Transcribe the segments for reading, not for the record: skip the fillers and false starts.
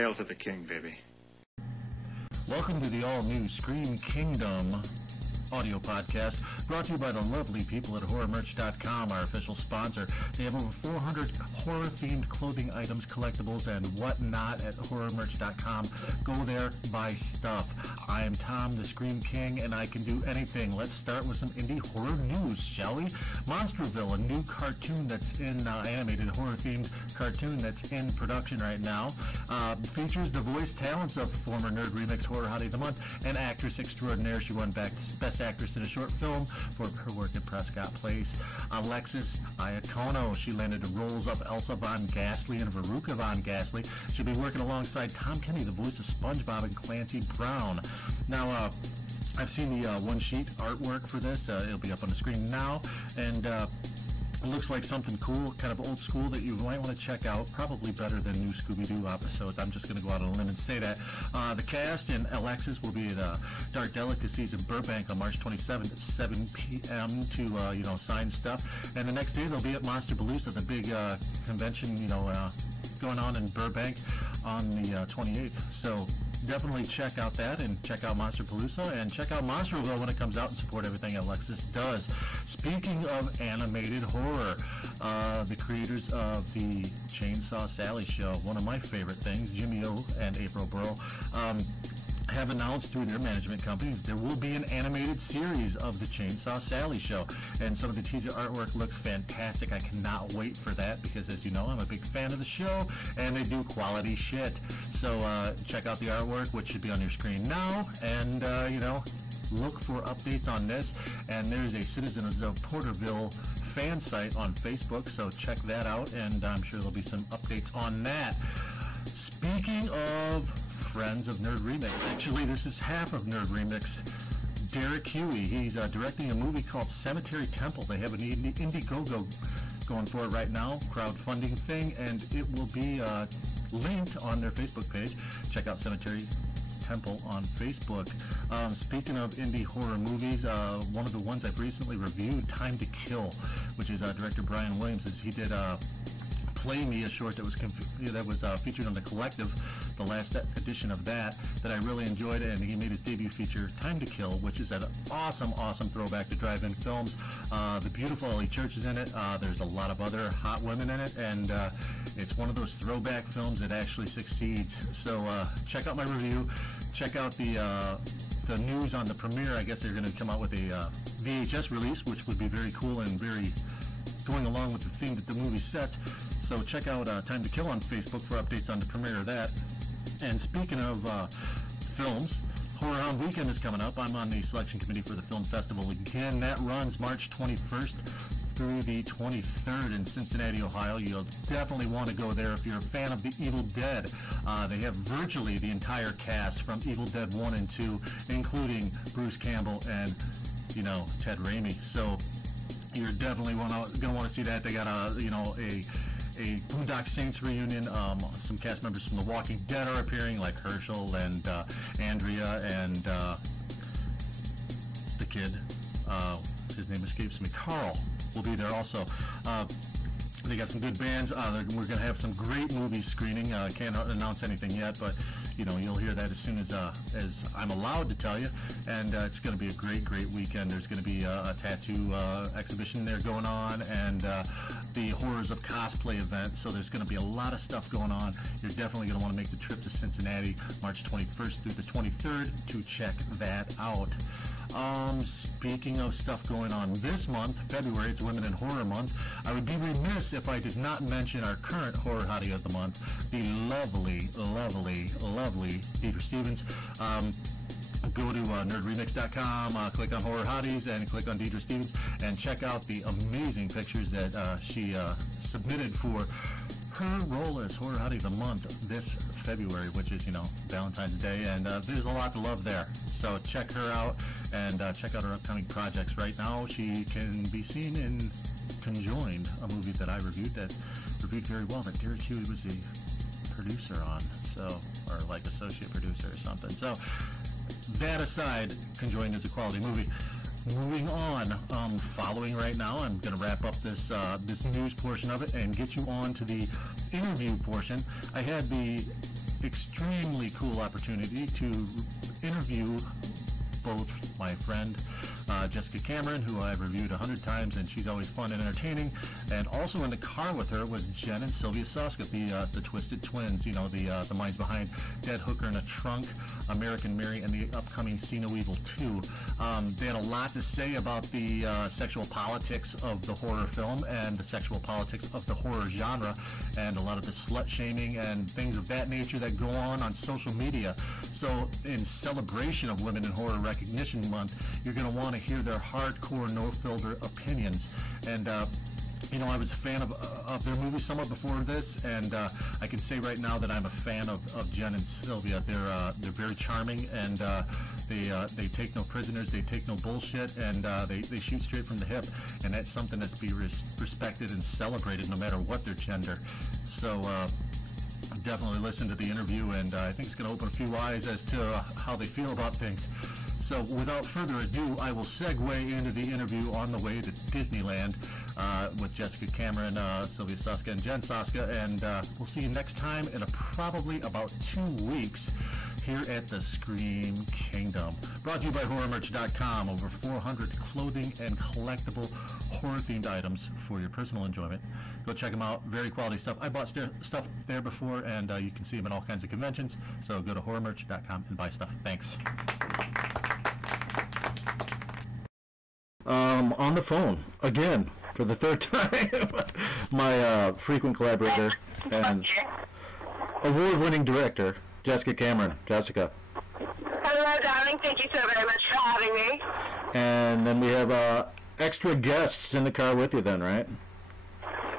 Hail to the king, baby. Welcome to the all-new Scream Kingdom audio podcast, brought to you by the lovely people at HorrorMerch.com, our official sponsor. They have over 400 horror-themed clothing items, collectibles, and whatnot at HorrorMerch.com. Go there, buy stuff. I am Tom, the Scream King, and I can do anything. Let's start with some indie horror news, shall we? Monsterville, a new cartoon that's in, animated horror-themed cartoon that's in production right now, features the voice talents of former Nerd Remix Horror Hottie of the Month and actress extraordinaire. She won back Best Actress in a Short Film for her work at Prescott Place. Alexis Iacono, she landed the roles of Elsa Von Ghastly and Veruca Von Ghastly. She'll be working alongside Tom Kenny, the voice of SpongeBob, and Clancy Brown. Now, I've seen the one-sheet artwork for this. It'll be up on the screen now, and it looks like something cool, kind of old school, that you might want to check out. Probably better than new Scooby-Doo episodes. I'm just going to go out on a limb and say that. The cast and Alexis will be at Dark Delicacies in Burbank on March 27th at 7 p.m. to, sign stuff. And the next day they'll be at Monsterpalooza, the big convention, going on in Burbank on the 28th. So definitely check out that, and check out Monsterpalooza, and check out Monsterville when it comes out, and support everything Alexis does. Speaking of animated horror, the creators of the Chainsaw Sally show, one of my favorite things, Jimmy O and April Burrow, have announced through their management company there will be an animated series of the Chainsaw Sally show, and some of the teaser artwork looks fantastic. I cannot wait for that, because as you know, I'm a big fan of the show, and they do quality shit. So check out the artwork, which should be on your screen now, and look for updates on this. And there's a Citizens of Porterville fan site on Facebook, so check that out, and I'm sure there'll be some updates on that. Speaking of friends of Nerd Remix, actually this is half of Nerd Remix. Derek Huey, he's directing a movie called Cemetery Temple. They have an Indiegogo going for it right now, crowdfunding thing, and it will be linked on their Facebook page. Check out Cemetery Temple on Facebook. Speaking of indie horror movies, one of the ones I've recently reviewed, Time to Kill, which is director Brian Williams. He did Play Me, a short that was featured on The Collective, the last edition of that I really enjoyed, and he made his debut feature, Time to Kill, which is an awesome throwback to drive-in films. The beautiful Ellie Church is in it. There's a lot of other hot women in it, and it's one of those throwback films that actually succeeds. So check out my review. Check out the news on the premiere. I guess they're going to come out with a VHS release, which would be very cool and very going along with the theme that the movie sets. So check out Time to Kill on Facebook for updates on the premiere of that. And speaking of films, Horror Hound Weekend is coming up. I'm on the selection committee for the film festival again. That runs March 21st through the 23rd in Cincinnati, Ohio. You'll definitely want to go there if you're a fan of the Evil Dead. They have virtually the entire cast from Evil Dead 1 and 2, including Bruce Campbell and, Ted Raimi. So you're definitely going to want to see that. They got a Boondock Saints reunion. Some cast members from The Walking Dead are appearing, like Herschel and Andrea and the kid. His name escapes me. Carl will be there also. They got some good bands. We're going to have some great movie screening. Can't announce anything yet, but you'll hear that as soon as I'm allowed to tell you. And it's going to be a great weekend. There's going to be a tattoo exhibition there going on, and the Horrors of Cosplay event. So there's going to be a lot of stuff going on. You're definitely going to want to make the trip to Cincinnati March 21st through the 23rd to check that out. Speaking of stuff going on this month, February, it's Women in Horror Month. I would be remiss if I did not mention our current Horror Hottie of the Month, the lovely Deidre Stevens. Go to nerdremix.com, click on Horror Hotties, and click on Deidre Stevens, and check out the amazing pictures that she submitted for her role as Horror Hottie of the Month this February, which is, Valentine's Day, and there's a lot to love there. So check her out, and check out her upcoming projects. Right now, she can be seen in Conjoined, a movie that I reviewed very well, that Derek Huey was the producer on, or like associate producer or something. So that aside, Conjoined is a quality movie. Moving on, following right now, I'm going to wrap up this news portion of it and get you on to the interview portion. I had the extremely cool opportunity to interview both my friend Jessica Cameron, who I've reviewed 100 times, and she's always fun and entertaining. And also in the car with her was Jen and Sylvia Soska, the Twisted Twins, you know, the minds behind Dead Hooker in a Trunk, American Mary, and the upcoming See No Evil 2. They had a lot to say about the sexual politics of the horror film and the sexual politics of the horror genre, and a lot of the slut-shaming and things of that nature that go on social media. So in celebration of Women in Horror Recognition Month, you're going to want to hear their hardcore, no-filter opinions. And you know, I was a fan of their movie somewhat before this, and I can say right now that I'm a fan of Jen and Sylvia. They're very charming, and they take no prisoners, they take no bullshit, and they shoot straight from the hip, and that's something that's to be respected and celebrated no matter what their gender. So definitely listen to the interview, and I think it's going to open a few eyes as to how they feel about things. So without further ado, I will segue into the interview on the way to Disneyland with Jessica Cameron, Sylvia Soska, and Jen Soska, and we'll see you next time in probably about 2 weeks here at the Scream Kingdom. Brought to you by HorrorMerch.com. Over 400 clothing and collectible horror-themed items for your personal enjoyment. Go check them out. Very quality stuff. I bought stuff there before, and you can see them at all kinds of conventions. So go to HorrorMerch.com and buy stuff. Thanks. On the phone, again, for the third time, my frequent collaborator and award-winning director, Jessica Cameron. Jessica. Hello, darling. Thank you so very much for having me. And then we have extra guests in the car with you then, right?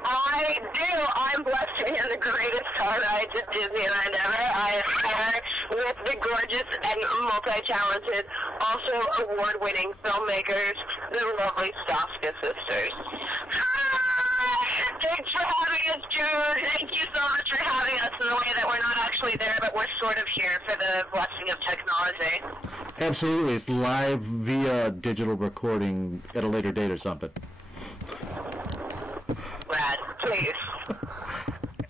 I do. I'm blessed to be in the greatest car ride to Disneyland ever. I am here with the gorgeous and multi-talented, also award-winning filmmakers, the lovely Soska sisters. Thanks for having us, Jude. Thank you so much for having us in the way that we're not actually there, but we're sort of here for the blessing of technology. Absolutely. It's live via digital recording at a later date or something. Brad, please.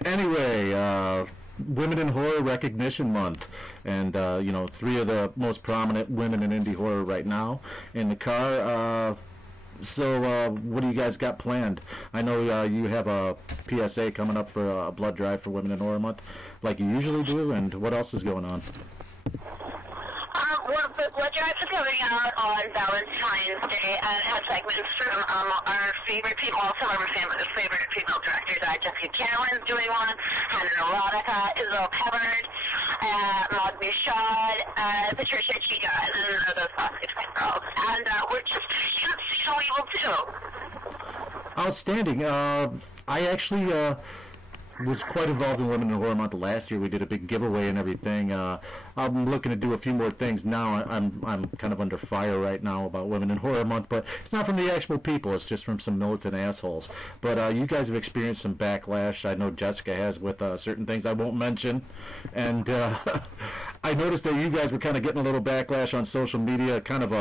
Anyway, Women in Horror Recognition Month, and you know, 3 of the most prominent women in indie horror right now in the car. So what do you guys got planned? I know you have a PSA coming up for a blood drive for Women in Horror Month, like you usually do, and what else is going on? Well, the blood drive is coming out on Valentine's Day and has segments from our favorite people, also our favorite female directors. Jessica Cameron's doing one, Hannah Erotica, Isabel Peppard, Maud Michaud, Patricia Chica, and then those Soska girls. And we're just going to see how evil too. Outstanding. I actually was quite involved in Women in Horror Month last year. We did a big giveaway and everything. I'm looking to do a few more things now. I'm kind of under fire right now about Women in Horror Month, but it's not from the actual people. It's just from some militant assholes. But you guys have experienced some backlash. I know Jessica has with certain things I won't mention. And I noticed that you guys were kind of getting a little backlash on social media, kind of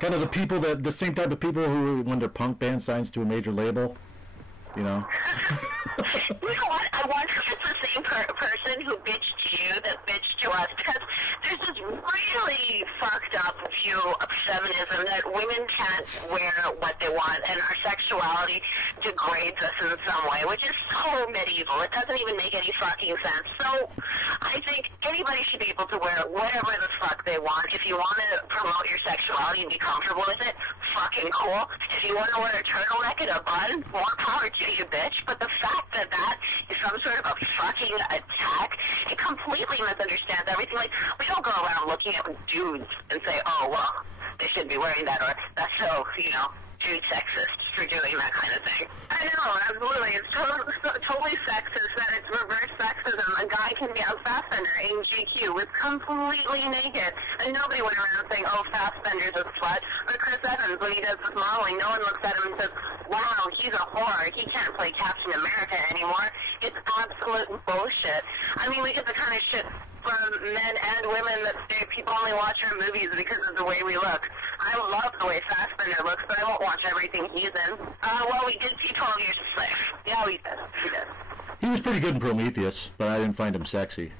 the people the same type of people who, when their punk band signs to a major label, you know. You know what? I wonder if it's the same person who bitched to you that bitched to us, because there's this really fucked up view of feminism that women can't wear what they want and our sexuality degrades us in some way, which is so medieval. It doesn't even make any fucking sense. So I think anybody should be able to wear whatever the fuck they want. If you want to promote your sexuality and be comfortable with it, fucking cool. If you want to wear a turtleneck and a bun, more power to you, bitch. But the fact that that is some sort of a fucking attack, it completely misunderstands everything. Like, we don't go around looking at dudes and say, oh, well, they shouldn't be wearing that, or that's so, you know, dude sexist for doing that kind of thing. I know, absolutely. It's totally sexist that it's reverse sexism. A guy can be a Fassbender in GQ with completely naked, and nobody went around saying, oh, Fassbender's a slut. Or Chris Evans, when he does his modeling, no one looks at him and says, wow, he's a whore. He can't play Captain America anymore. It's absolute bullshit. I mean, we get the kind of shit from men and women that say people only watch our movies because of the way we look. I love the way Fassbender looks, but I won't watch everything he's in. Well, we did see 12 Years a Slave. Yeah, we did. He was pretty good in Prometheus, but I didn't find him sexy.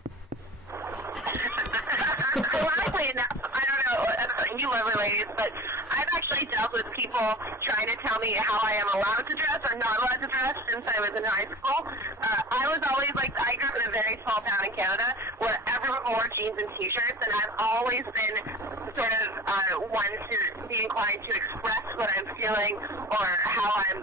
Ironically enough, I don't know, you lovely ladies, but I've actually dealt with people trying to tell me how I am allowed to dress or not allowed to dress since I was in high school. I was always like, I grew up in a very small town in Canada where everyone wore jeans and t-shirts, and I've always been sort of one to be inclined to express what I'm feeling or how I'm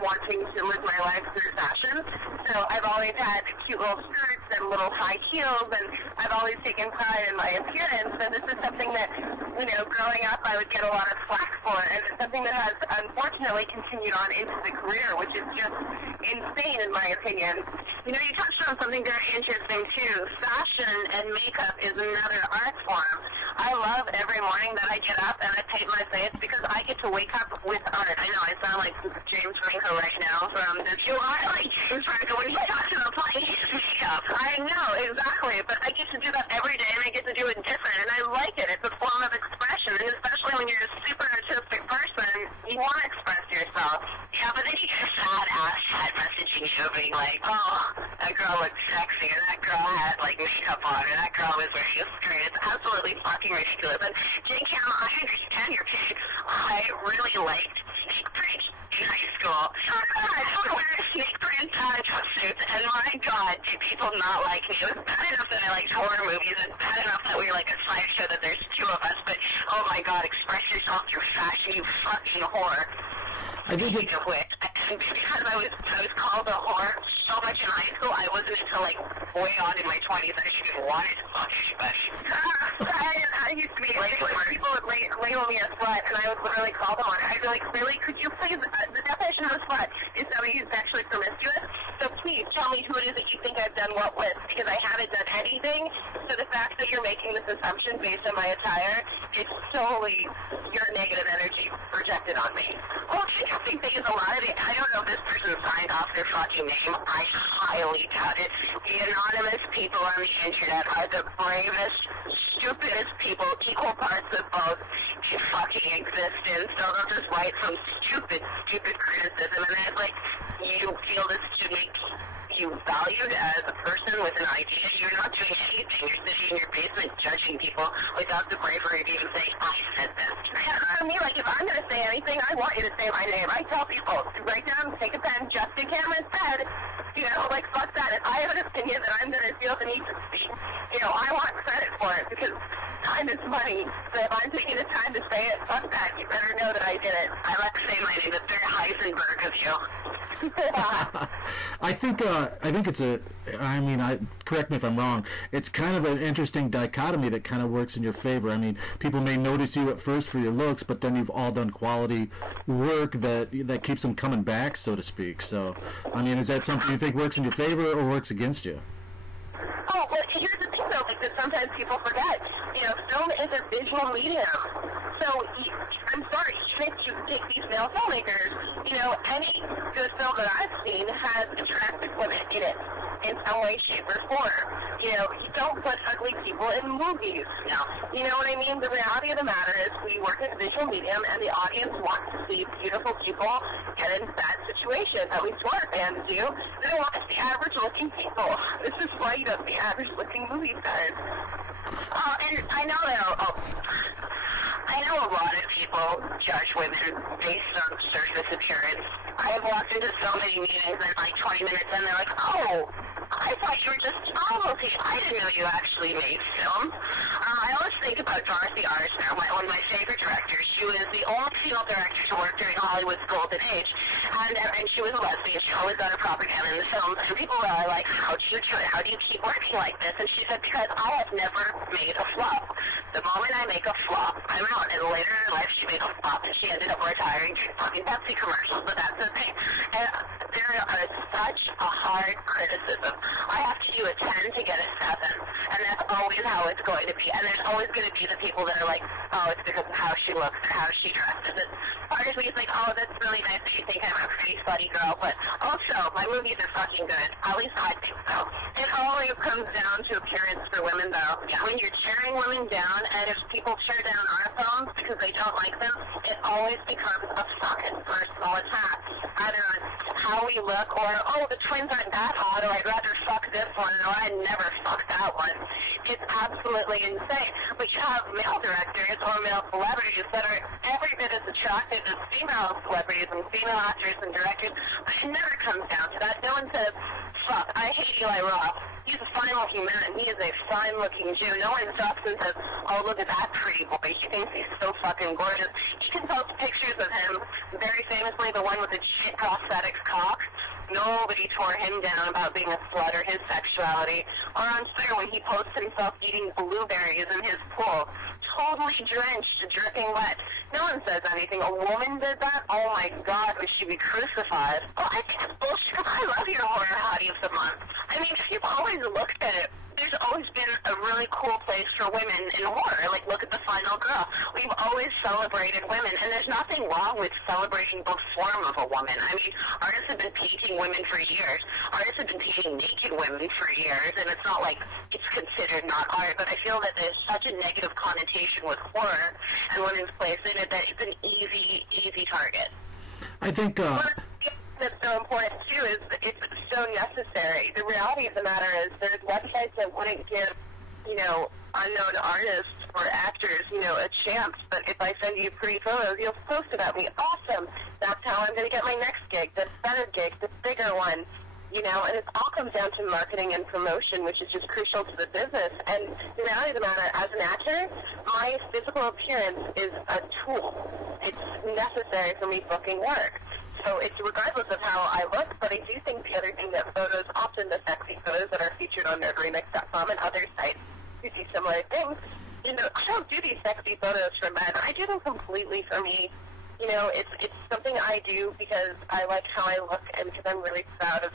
wanting to live my life through fashion. So I've always had cute little skirts and little high heels, and I've always taken pride in my appearance. And this is something that, you know, growing up I would get a lot of flack for, and it's something that has unfortunately continued on into the career, which is just insane in my opinion. You know, you touched on something very interesting too. Fashion and makeup is another art form. I love every morning that I get up and I paint my face because I get to wake up with art. I know I sound like James Franco right now from the show. I like James Franco when he talks about playing makeup. I know, exactly. But I get to do that every day and I get to do it different, and I like it. It's a form of expression, and especially when you're a super artistic person, you want to express yourself. Yeah, but then you get a sad ass chat messaging you being like, oh, that girl looked sexy, or that girl had like makeup on, or that girl was wearing a skirt. It's absolutely fucking ridiculous. And Jane Cam, I understand your pain. I really liked snake print in high school. I don't wear snake print jumpsuits, and my God, do people not like me? It was bad enough that I liked horror movies, and bad enough that we were like a slideshow that there's two of us, but oh my God, express yourself through fashion, you fucking whore. I think Speaking of which, and because I was called a whore so much in high school, I wasn't until like way on in my 20s that I even wanted to fuck anybody. I used to be people would label me a slut, and I would literally call them on it. I'd be like, really, could you please, the definition of a slut is somebody who's sexually promiscuous, so please tell me who it is that you think I've done what with, because I haven't done anything. So the fact that you're making this assumption based on my attire, it's solely your negative energy projected on me. Well, the interesting thing is a lot of it, I don't know if this person signed off their fucking name. I highly doubt it. The anonymous people on the internet are the bravest, stupidest people, equal parts of both in fucking existence. So they'll just write some stupid criticism, and then it's like, you feel this to make you valued as a person with an idea. You're not doing anything. You're sitting in your basement judging people without the bravery to even say, I said this. I mean, like, if I'm going to say anything, I want you to say my name. I tell people, write down, take a pen, Justin Cameron said, you know, like, fuck that. If I have an opinion that I'm going to feel the need to speak, you know, I want credit for it because time is money. So if I'm taking the time to say it, fuck that. You better know that I did it. I like to say my name. It's very Heisenberg of you. I think it's correct me if I'm wrong, it's kind of an interesting dichotomy that kind of works in your favor. I mean, people may notice you at first for your looks, but then you've all done quality work that keeps them coming back, so to speak. So, I mean, is that something you think works in your favor or works against you? Oh, well, here's the thing, though, like, that sometimes people forget. You know, film is a visual medium. So, I'm sorry, even if you take these male filmmakers, you know, any good film that I've seen has attractive women in it in some way, shape, or form. You know, you don't put ugly people in movies. No. You know what I mean? The reality of the matter is we work in a visual medium, and the audience wants to see beautiful people get in bad situations. At least what our fans do. They don't want to see average-looking people. This is why you don't see average-looking movie stars. And I know a lot of people judge women based on surface appearance. I have walked into so many meetings in like 20 minutes and they're like, oh, I thought you were just novelty. I didn't know you actually made film. I always think about Dorothy Arzner, one of my favorite directors. She was the only female director to work during Hollywood's golden age. And she was a lesbian. She always got her propaganda in the films. And people were like, how do you do it? How do you keep working like this? And she said, because I have never made a flop. The moment I make a flop, I'm out. And later in her life, she made a flop. And she ended up retiring to fucking Pepsi commercials. But that's the thing. And there is such a hard criticism. I have to do a 10 to get a 7. And that's always how it's going to be. And there's always going to be the people that are like, oh, it's because of how she looks or how she dresses. And part of me is like, oh, that's really nice that you think I'm a pretty slutty girl. But also, my movies are fucking good. At least I think so. It always comes down to appearance for women, though. Yeah. When you're tearing women down, and if people tear down our phones because they don't like them, it always becomes a fucking personal attack. Either on how we look, or, oh, the twins aren't that hot, or I'd rather fuck this one, or I'd never fuck that one. It's absolutely insane. But you have male directors or male celebrities that are every bit as attractive as female celebrities and female actors and directors, but it never comes down to that. No one says, fuck, I hate Eli Roth. He's a fine-looking man. He is a fine-looking Jew. No one stops and says, oh, look at that pretty boy. He thinks he's so fucking gorgeous. He can post pictures of him, very famously the one with the shit prosthetics cock. Nobody tore him down about being a slut or his sexuality. Or on Twitter when he posts himself eating blueberries in his pool, totally drenched, dripping wet. No one says anything. A woman did that? Oh my God, would she be crucified? Well, I think it's bullshit. I love your horror hottie of the month. I mean, if you've always looked at it, there's always been a really cool place for women in horror. Like, look at The Final Girl. We've always celebrated women, and there's nothing wrong with celebrating the form of a woman. I mean, artists have been painting women for years. Artists have been painting naked women for years, and it's not like it's considered not art, but I feel that there's such a negative connotation with horror and women's place in it that it's an easy target. I think... that's so important, too, is it's so necessary. The reality of the matter is there's websites that wouldn't give, unknown artists or actors, a chance. But if I send you pretty photos, you'll post about me. Awesome. That's how I'm going to get my next gig, the better gig, the bigger one. And it all comes down to marketing and promotion, which is just crucial to the business. And the reality of the matter, as an actor, my physical appearance is a tool. It's necessary for me booking work. So it's regardless of how I look, but I do think the other thing that photos, often the sexy photos that are featured on nerdremix.com and other sites who do similar things, I don't do these sexy photos for men. I do them completely for me. It's something I do because I like how I look and because I'm really proud of,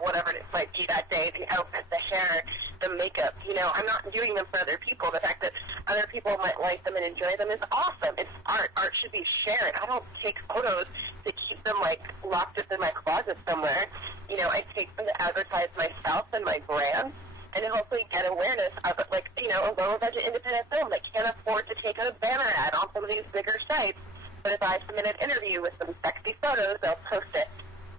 whatever it might be that day, the outfit, the hair, the makeup. I'm not doing them for other people. The fact that other people might like them and enjoy them is awesome. It's art. Art should be shared. I don't take photos to keep them, locked up in my closet somewhere. I take them to advertise myself and my brand and hopefully get awareness of it, a low-budget independent film that can't afford to take a banner ad on some of these bigger sites. But if I submit an interview with some sexy photos, they'll post it.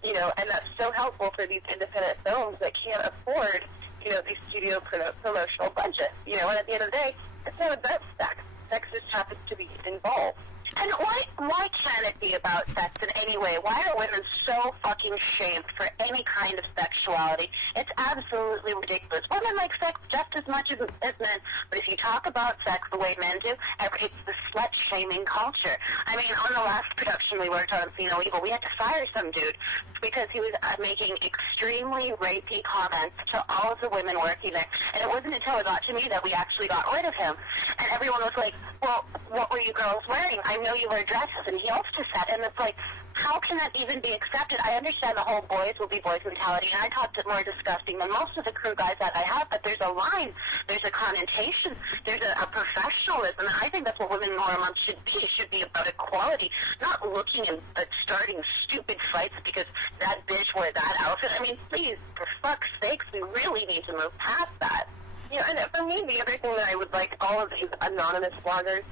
And that's so helpful for these independent films that can't afford, these studio promotional budgets. And at the end of the day, it's not about sex. Sex just happens to be involved. And why can't it be about sex in any way? Why are women so fucking shamed for any kind of sexuality? It's absolutely ridiculous. Women like sex just as much as men, but if you talk about sex the way men do, it's the slut-shaming culture. I mean, on the last production we worked on, See No Evil, we had to fire some dude because he was making extremely rapey comments to all of the women working there. And it wasn't until it got to me that we actually got rid of him. And everyone was like, well, what were you girls wearing? I know you wear dresses and heels to set. And it's like, how can that even be accepted? I understand the whole boys will be boys mentality, and I talked it more disgusting than most of the crew guys that I have, but there's a line, there's a connotation, there's a professionalism, and I think that's what Women in Horror Month should be. It should be about equality, not looking and starting stupid fights because that bitch wore that outfit. I mean, please, for fuck's sakes, we really need to move past that. And for me, the other thing that I would like all of these anonymous bloggers,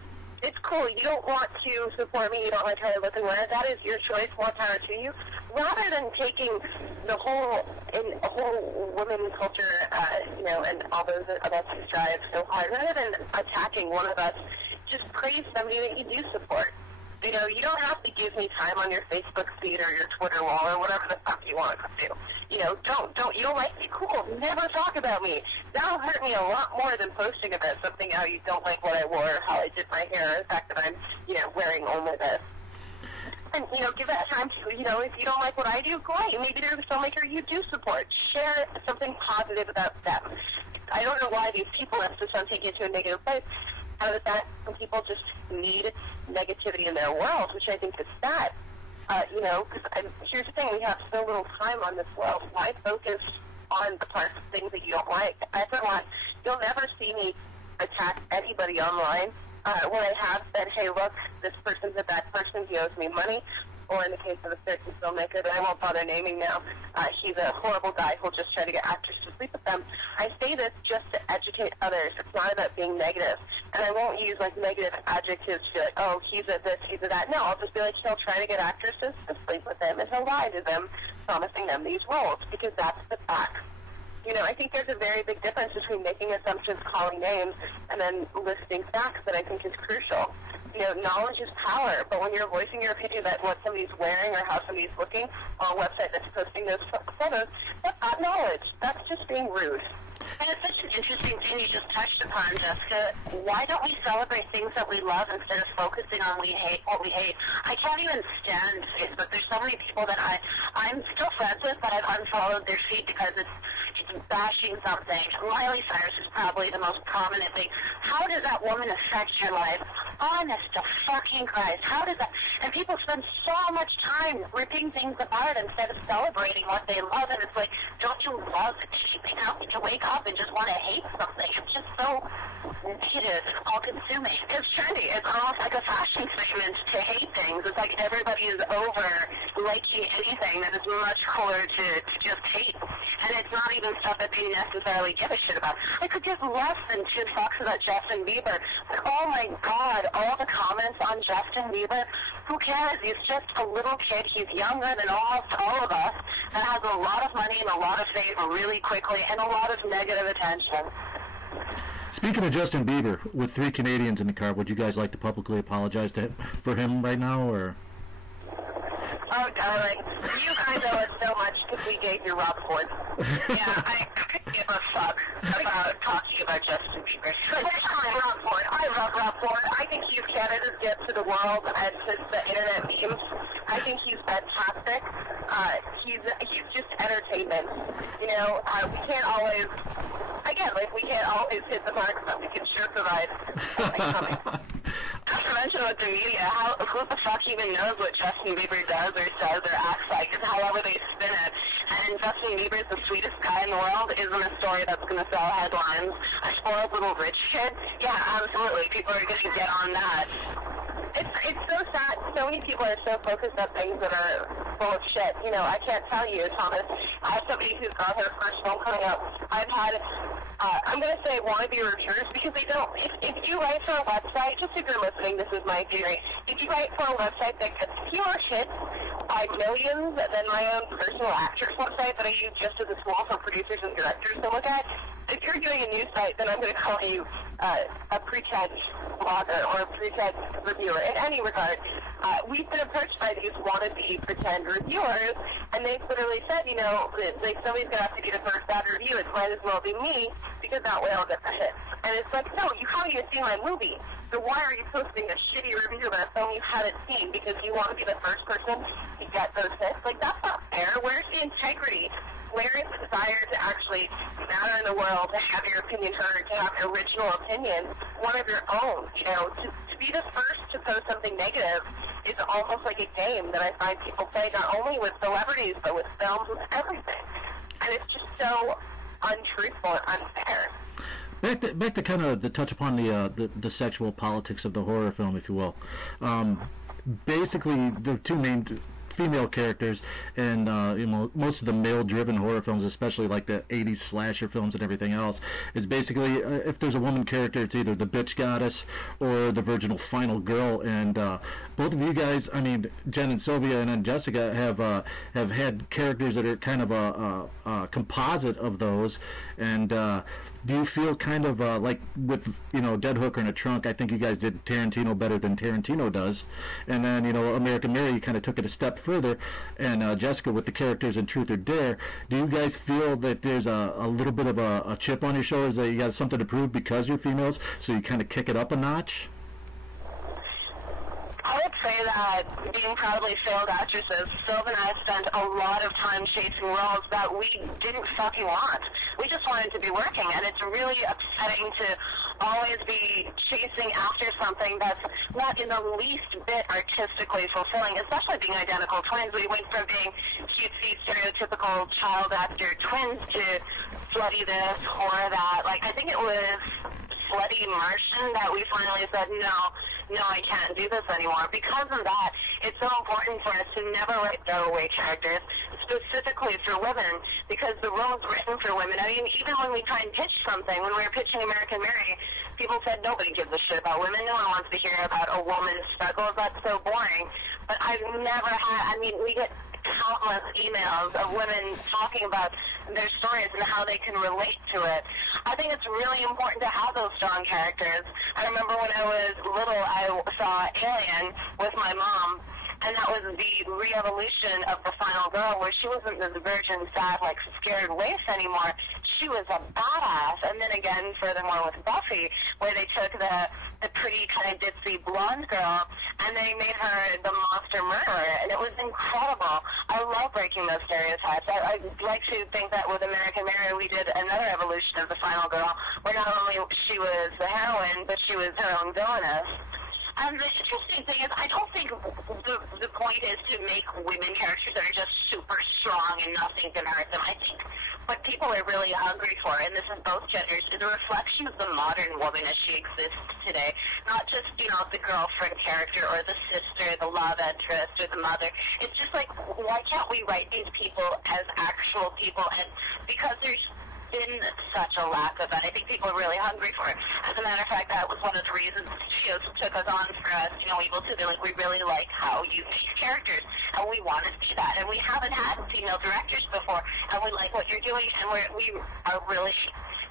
it's cool. You don't want to support me. You don't like how I look and wear. That is your choice. More power to you. Rather than taking the whole women culture, and all those of us who strive so hard, rather than attacking one of us, just praise somebody that you do support. You don't have to give me time on your Facebook feed or your Twitter wall or whatever the fuck you want to do. Don't. You don't like me? Cool. Never talk about me. That'll hurt me a lot more than posting about something, how you don't like what I wore, or how I did my hair, or the fact that I'm, wearing only this. And, give that time to, if you don't like what I do, great. Maybe there's a filmmaker you do support. Share something positive about them. I don't know why these people insist on taking it to a negative place. How is that? Some people just need negativity in their world, which I think is sad. Because here's the thing, we have so little time on this world. Why focus on the parts of things that you don't like? I, for one, You'll never see me attack anybody online. When I have said, hey, look, this person's a bad person, he owes me money, or in the case of a certain filmmaker that I won't bother naming now, he's a horrible guy who'll just try to get actors to sleep with them. I say this just to educate others. It's not about being negative. And I won't use, like, negative adjectives to be like, oh, he's a this, he's a that. No, I'll just be like, he'll try to get actresses to sleep with him, and he'll lie to them, promising them these roles, because that's the fact. You know, I think there's a very big difference between making assumptions, calling names, and then listing facts that I think is crucial. You know, knowledge is power, but when you're voicing your opinion about what somebody's wearing or how somebody's looking on a website that's posting those photos, that's not knowledge. That's just being rude. And it's such an interesting thing you just touched upon, Jessica. Why don't we celebrate things that we love instead of focusing on what we hate? I can't even stand Facebook. There's so many people that I'm still friends with, but I've unfollowed their feed because it's bashing something. Miley Cyrus is probably the most prominent thing. How does that woman affect your life? Honest to fucking Christ. How does that? And people spend so much time ripping things apart instead of celebrating what they love. And it's like, don't you love it? How can you wake up and just want to hate something? It's just so negative, all-consuming. It's trendy. It's almost like a fashion statement to hate things. It's like everybody is over liking anything that is much cooler to just hate. And it's not even stuff that they necessarily give a shit about. I could give less than 2 fucks about Justin Bieber. But oh my God, all the comments on Justin Bieber, who cares? He's just a little kid. He's younger than almost all of us that has a lot of money and a lot of fame really quickly and a lot of negative attention. Speaking of Justin Bieber, with 3 Canadians in the car, would you guys like to publicly apologize to him, for him right now, or? Oh, darling, you guys owe us so much because we gave you Rob Ford. Yeah, I couldn't give a fuck about talking about Justin Bieber. Especially Rob Ford. I love Rob Ford. I think he's Canada's gift to the world and to the internet memes. I think he's fantastic. He's just entertainment. You know, we can't always, again, like, we can't always hit the mark, but we can sure provide something coming. Not to mention with the media, who the fuck even knows what Justin Bieber does or says or acts like, however they spin it. And Justin Bieber's the sweetest guy in the world isn't a story that's going to sell headlines. A spoiled little rich kid? Yeah, absolutely. People are going to get on that. It's so sad. So many people are so focused on things that are full of shit. You know, I can't tell you, Thomas. As somebody who's got her first film coming out, I've had, I'm going to say wannabe reviewers because they don't. If you write for a website, just if you're listening, this is my theory. If you write for a website that gets fewer hits by millions than my own personal actors website that I use just as a tool for producers and directors to look at, if you're doing a news site, then I'm going to call you a pretense blogger or a pretense reviewer. In any regard, we've been approached by these wannabe pretend reviewers, and they've literally said, you know, like somebody's going to have to be the first bad review. It might as well be me because that way I'll get the hit. And it's like, no, you haven't even seen my movie. So why are you posting a shitty review about a film you haven't seen because you want to be the first person to get those hits? Like, that's not fair. Where's the integrity? Where is the desire to actually matter in the world, to have your opinion heard, to have an original opinion, one of your own? You know, to be the first to post something negative is almost like a game that I find people play not only with celebrities, but with films, with everything. And it's just so untruthful and unfair. Back to kind of the touch upon the sexual politics of the horror film, if you will. Basically, the 2 main female characters, and you know, most of the male-driven horror films, especially like the 80s slasher films and everything else, is basically if there's a woman character, it's either the bitch goddess or the virginal final girl. And both of you guys, I mean, Jen and Sylvia and then Jessica, have had characters that are kind of a composite of those. And do you feel kind of like with, you know, Dead Hooker in a Trunk, I think you guys did Tarantino better than Tarantino does. And then, you know, American Mary, you kind of took it a step further. And Jessica, with the characters in Truth or Dare, do you guys feel that there's a little bit of a chip on your shoulders, that you got something to prove because you're females, so you kind of kick it up a notch? I would say that being proudly failed actresses, Sylv and I spent a lot of time chasing roles that we didn't fucking want. We just wanted to be working, and it's really upsetting to always be chasing after something that's not in the least bit artistically fulfilling, especially being identical twins. We went from being cutesy, stereotypical child actor twins to slutty this, horror that. Like, I think it was Slutty Martian that we finally said, no, I can't do this anymore. Because of that, it's so important for us to never write throwaway characters, specifically for women, because the role's written for women. I mean, even when we try and pitch something, when we were pitching American Mary, people said nobody gives a shit about women. No one wants to hear about a woman's struggles. That's so boring. But I've never had, I mean, we get countless emails of women talking about their stories and how they can relate to it. I think it's really important to have those strong characters. I remember when I was little, I saw Alien with my mom, and that was the re-evolution of the final girl, where she wasn't this virgin, sad, like, scared waif anymore. She was a badass. And then again, furthermore, with Buffy, where they took the pretty kind of ditzy blonde girl, and they made her the monster murderer, and it was incredible. I love breaking those stereotypes. I'd like to think that with American Mary, we did another evolution of the final girl, where not only she was the heroine, but she was her own villainess. The interesting thing is, I don't think the point is to make women characters that are just super strong and nothing can hurt them. I think what people are really hungry for, and this is both genders, is a reflection of the modern woman as she exists today. Not just, the girlfriend character or the sister, the love interest, or the mother. It's just like, why can't we write these people as actual people? And because there's been such a lack of that. I think people are really hungry for it. As a matter of fact, that was one of the reasons studios took us on for us, Evil 2. They're like, we really like how you make characters, and we want to see that. And we haven't had female directors before, and we like what you're doing, and we are really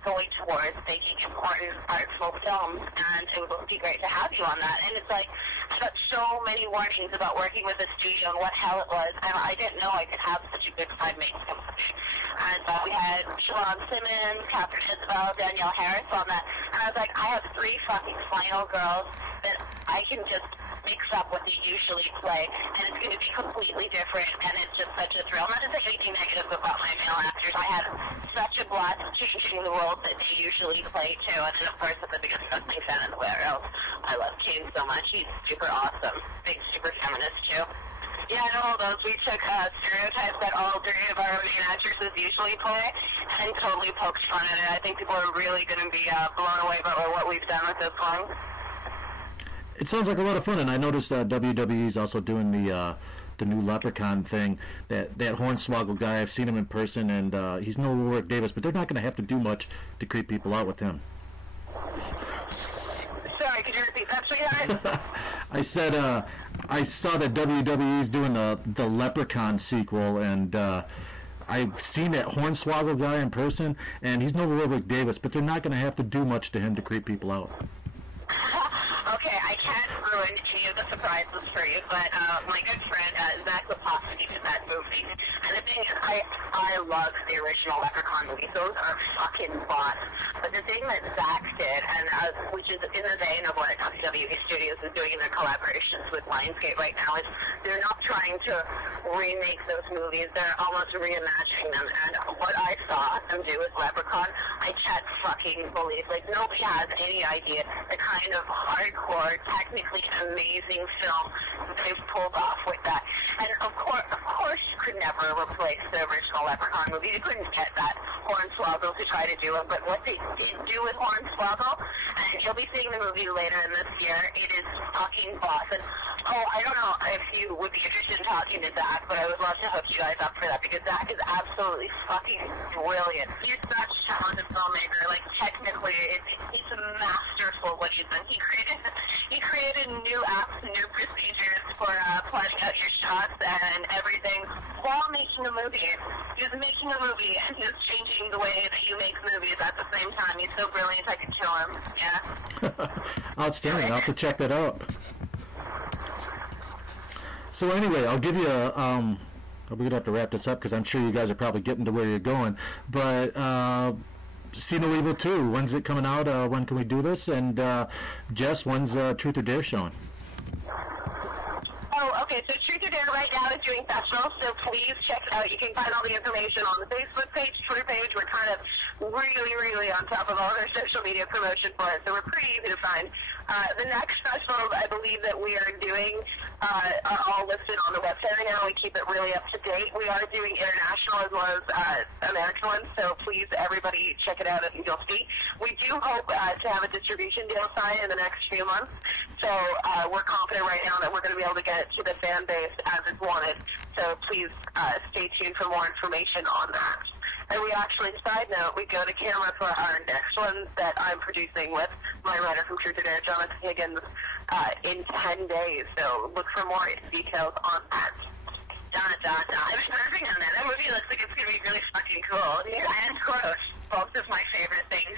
going towards making important artful films, and it would be great to have you on that. And it's like, I got so many warnings about working with a studio and what hell it was, and I didn't know I could have such a good time making them. And we had Siobhan Simmons, Catherine Isabel, Danielle Harris on that, and I was like, I have 3 fucking final girls that I can just mix up what they usually play, and it's going to be completely different, and it's just such a thrill. Not to say anything negative about my male actors. I had such a blast changing the world that they usually play too, and then of course I'm the biggest wrestling fan in the world. I love Kane so much. He's super awesome. Big, super feminist too. Yeah, I know all those. We took stereotypes that all 3 of our main actresses usually play and totally poked fun at it. I think people are really going to be blown away by what we've done with this one. It sounds like a lot of fun, and I noticed WWE is also doing the new Leprechaun thing. That Hornswoggle guy, I've seen him in person, and he's no Warwick Davis, but they're not going to have to do much to creep people out with him. Sorry, could you repeat that, sweetheart? I said I saw that WWE is doing the Leprechaun sequel, and I've seen that Hornswoggle guy in person, and he's no Warwick Davis, but they're not going to have to do much to him to creep people out. Okay, I can't ruin any of the surprises for you, but my good friend Zach Leposki did that movie. And the thing is, I love the original Leprechaun movies. Those are fucking bots. But the thing that Zach did, and which is in the vein of what WWE Studios is doing in their collaborations with Lionsgate right now, is they're not trying to remake those movies. They're almost reimagining them. And what I saw them do with Leprechaun, I can't fucking believe. Like, nobody has any idea the kind of hardcore, technically amazing film they've pulled off with that. And of course you could never replace the original Leprechaun movie. You couldn't get that Hornswoggle to try to do it, but what they did do with Hornswoggle, and you'll be seeing the movie later in this year, it is fucking boss. And I don't know if you would be interested in talking to Zach, but I would love to hook you guys up for that, because Zach is absolutely fucking brilliant. He's such a talented filmmaker. Like, technically, it's masterful what he's done. He created new apps, new procedures for planning out your shots and everything while making a movie. He was making a movie and he was changing the way that you make movies at the same time. He's so brilliant, I could kill him. Yeah. Outstanding. I'll have to check that out. So anyway, I'll give you a, we're going to have to wrap this up because I'm sure you guys are probably getting to where you're going, but See No Evil 2, when's it coming out? When can we do this? And Jess, when's Truth or Dare showing? Oh, okay, so Truth or Dare right now is doing festivals, so please check it out. You can find all the information on the Facebook page, Twitter page. We're kind of really on top of all their social media promotion for it, so we're pretty easy to find. The next specials I believe that we are doing are all listed on the website right now. We keep it really up to date. We are doing international as well as American ones, so please, everybody, check it out and you'll see. We do hope to have a distribution deal signed in the next few months, so we're confident right now that we're going to be able to get it to the fan base as it's wanted. So please stay tuned for more information on that. And we actually, side note, we go to camera for our next one that I'm producing with my writer from Truth or Dare, Jonathan Higgins, in 10 days. So look for more details on that. I'm starving on that. That movie looks like it's going to be really fucking cool. And gross. Both of my favorite things.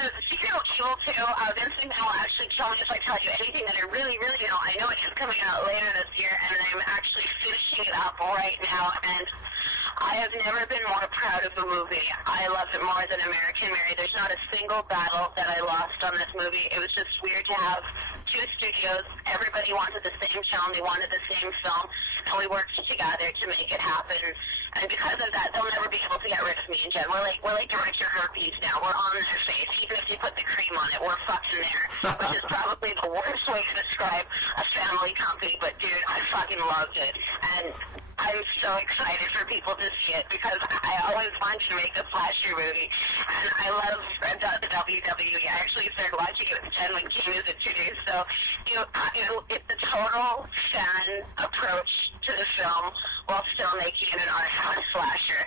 So, speaking of Evil 2, Vincent will actually kill me if I tell you anything that I really, really know. I know it is coming out later this year, and I'm actually finishing it up right now, and I have never been more proud of a movie. I loved it more than American Mary. There's not a single battle that I lost on this movie. It was just weird to have two studios. Everybody wanted the same film. They wanted the same film, and we worked together to make it happen. And because of that, they'll never be able to get rid of me and Jen. We're like director herpes now. We're on their face. Even if they put the cream on it, we're fucking there. Which is probably the worst way to describe a family company. But dude, I fucking loved it. And I'm so excited for people to see it because I always wanted to make a slasher movie. And I love the WWE. I actually started watching it with Jen when King was introduced. So, it's a total fan approach to the film while still making it an art house slasher.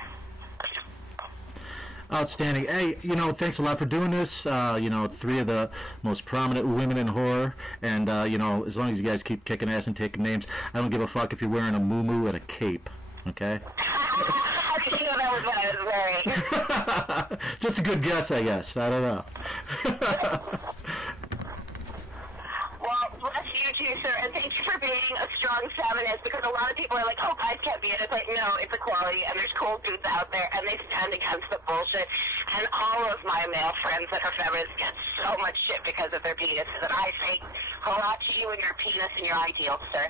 Outstanding. Hey, thanks a lot for doing this. Three of the most prominent women in horror. And, as long as you guys keep kicking ass and taking names, I don't give a fuck if you're wearing a muumuu and a cape. Okay? How did you know that was what I was wearing? Just a good guess, I guess. I don't know. Well, bless you too, sir, and thank you for being a strong feminist, because a lot of people are like, oh, guys can't be it. It's like, no, it's equality, and there's cool dudes out there, and they stand against the bullshit. And all of my male friends that are feminists get so much shit because of their penises, and I say, hurrah to you and your penis and your ideals, sir.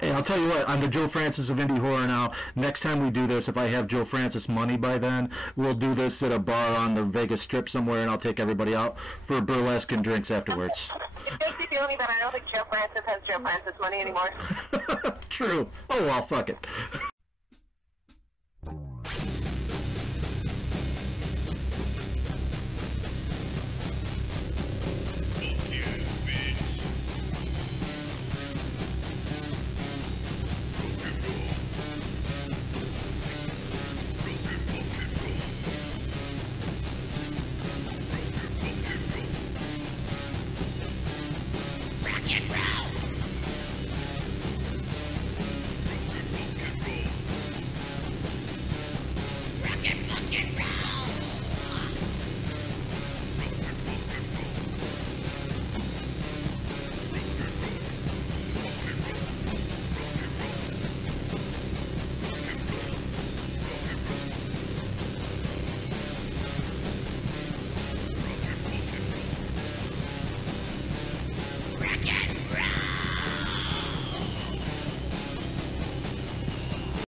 Hey, I'll tell you what, I'm the Joe Francis of Indie Horror now. Next time we do this, if I have Joe Francis money by then, we'll do this at a bar on the Vegas Strip somewhere, and I'll take everybody out for burlesque and drinks afterwards. It makes me feel any better. I don't think Joe Francis has Joe Francis money anymore. True. Oh, well, fuck it.